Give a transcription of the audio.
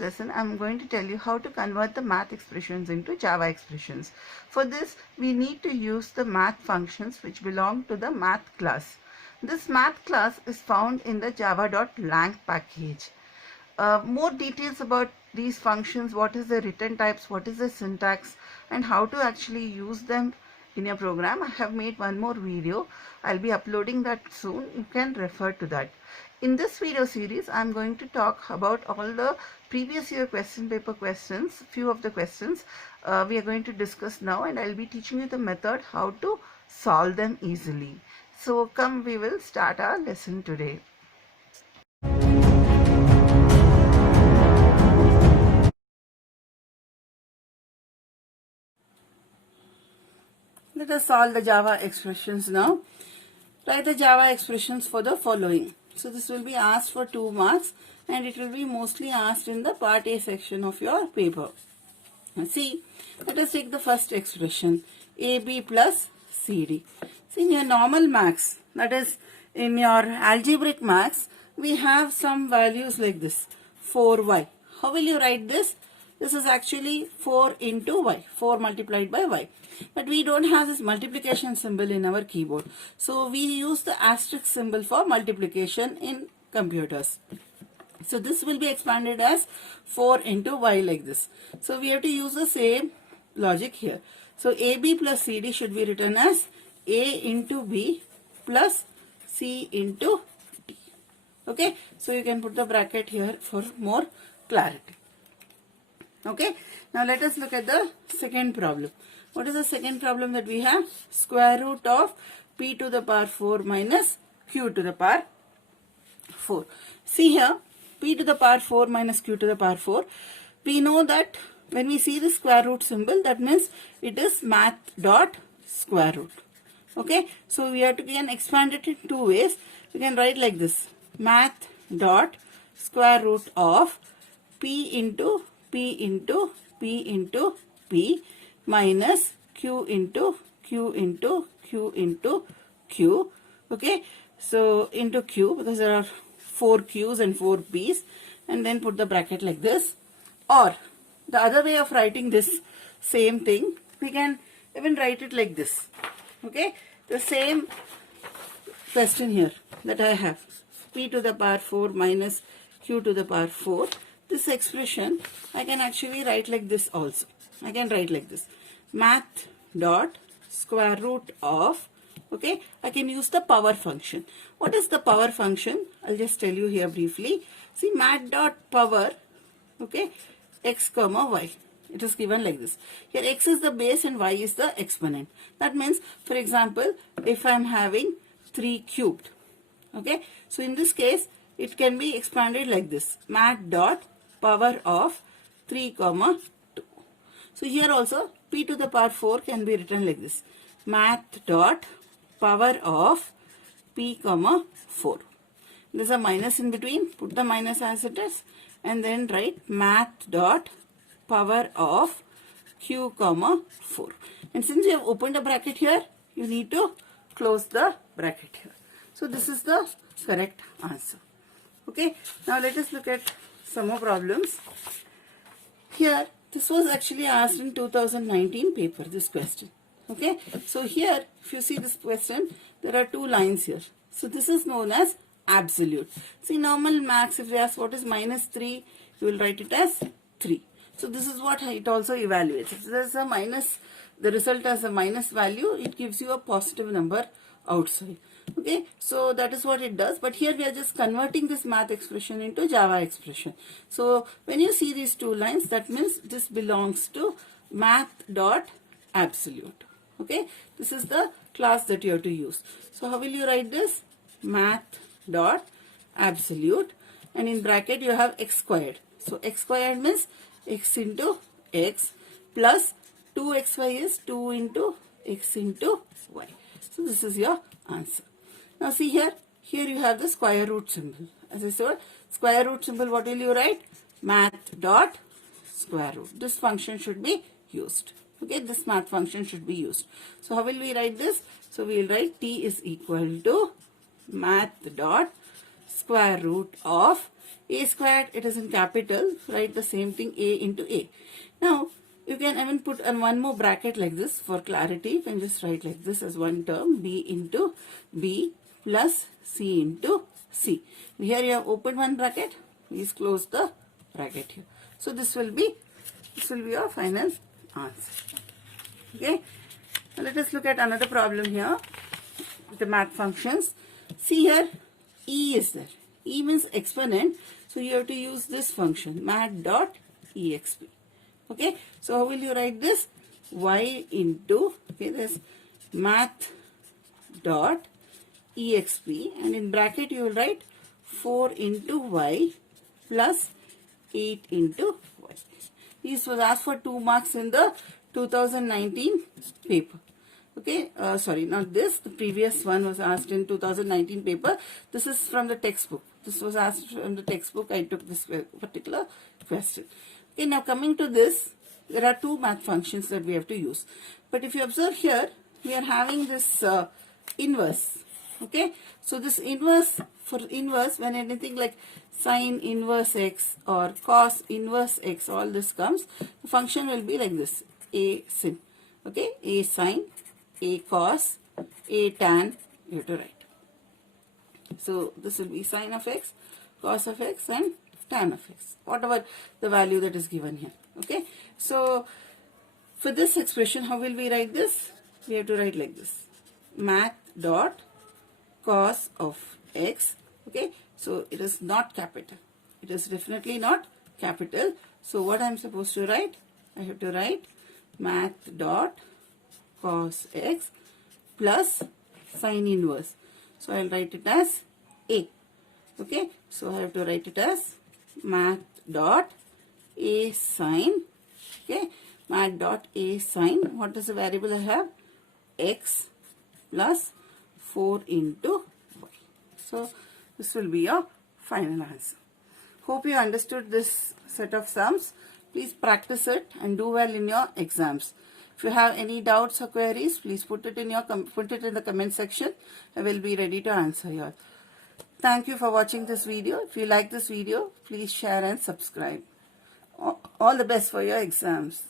lesson, I'm going to tell you how to convert the math expressions into Java expressions. For this, we need to use the math functions which belong to the math class. This math class is found in the java.lang package. More details about these functions, what is the return types, what is the syntax, and how to actually use them in your program, I have made one more video. I'll be uploading that soon. You can refer to that. In this video series, I'm going to talk about all the previous year question paper questions. Few of the questions we are going to discuss now, and I'll be teaching you the method how to solve them easily. So come, we will start our lesson today. Let us solve the Java expressions now. Write the Java expressions for the following. So this will be asked for 2 marks and it will be mostly asked in the part A section of your paper. See, let us take the first expression, AB plus CD. See, in your normal maths, that is in your algebraic maths, we have some values like this, 4y. How will you write this? This is actually 4 into y, 4 multiplied by y. But we don't have this multiplication symbol in our keyboard. So we use the asterisk symbol for multiplication in computers. So this will be expanded as 4 into y like this. So we have to use the same logic here. So AB plus CD should be written as A into B plus C into D. Okay, so you can put the bracket here for more clarity. Okay, now let us look at the second problem. What is the second problem that we have? Square root of p to the power 4 minus q to the power 4. See here, p to the power 4 minus q to the power 4. We know that when we see the square root symbol, that means it is math dot square root. Okay, so we have to again expand it in 2 ways. We can write like this, math dot square root of p into p into p into p minus q into q into q into q. Okay, so into q, because there are 4 q's and 4 p's, and then put the bracket like this. Or the other way of writing this same thing, we can even write it like this. Okay, the same question here that I have, p to the power 4 minus q to the power 4. This expression I can actually write like this also. I can write like this, math dot square root of, okay, I can use the power function. What is the power function? I'll just tell you here briefly. See, math dot power, okay, x comma y. It is given like this. Here x is the base and y is the exponent. That means, for example, if I am having 3 cubed, okay, so in this case it can be expanded like this, math dot power of 3 comma 2. So here also p to the power 4 can be written like this, math dot power of p comma 4. There's a minus in between, put the minus as it is, and then write math dot power of q comma 4. And since you have opened a bracket here, you need to close the bracket here. So this is the correct answer. Okay, now let us look at some more problems. Here, this was actually asked in 2019 paper, this question. Okay, so here, if you see this question, there are 2 lines here. So this is known as absolute. See, normal max, if they ask what is minus 3, you will write it as 3. So this is what it also evaluates. If there is a minus, the result as a minus value, it gives you a positive number outside. Okay, so that is what it does. But here we are just converting this math expression into Java expression. So when you see these 2 lines, that means this belongs to math dot absolute. Okay, this is the class that you have to use. So how will you write this? Math dot absolute, and in bracket you have x squared. So x squared means x into x plus 2xy is 2 into x into y. So this is your answer. Now see here, here you have the square root symbol. As I said, square root symbol, what will you write? Math dot square root. This function should be used. Okay, this math function should be used. So how will we write this? So we will write t is equal to math dot square root of A squared, it is in capital. Write the same thing, A into A. Now, you can even put one more bracket like this for clarity. You can just write like this as one term, B into B plus C into C. Here you have opened one bracket. Please close the bracket here. So this will be your final answer. Okay. Now let us look at another problem here. The math functions. See here, E is there. E means exponent. So you have to use this function, math.exp. Okay, so how will you write this? Y into, okay, this math.exp, and in bracket you will write 4 into y plus 8 into y. This was asked for 2 marks in the 2019 paper. Okay, sorry, not this. The previous one was asked in 2019 paper. This is from the textbook. This was asked from the textbook. I took this particular question. Okay, now coming to this, there are 2 math functions that we have to use. But if you observe here, we are having this inverse. Okay, so this inverse, for inverse, when anything like sine inverse x or cos inverse x, all this comes, the function will be like this, a sin. Okay, a sine, a cos, a tan, you have to write. So this will be sine of x, cos of x, and tan of x, whatever the value that is given here. Okay, so for this expression, how will we write this? We have to write like this, math dot cos of x. Okay, so it is not capital. It is definitely not capital. So what I am supposed to write? I have to write math dot cos x plus sine inverse. So I will write it as a. Okay, so I have to write it as math dot a sine. Okay, math dot a sine. What is the variable I have? X plus 4 into y. So this will be your final answer. Hope you understood this set of sums. Please practice it and do well in your exams. If you have any doubts or queries, please put it in the comment section. I will be ready to answer you all. Thank you for watching this video. If you like this video, please share and subscribe. All the best for your exams.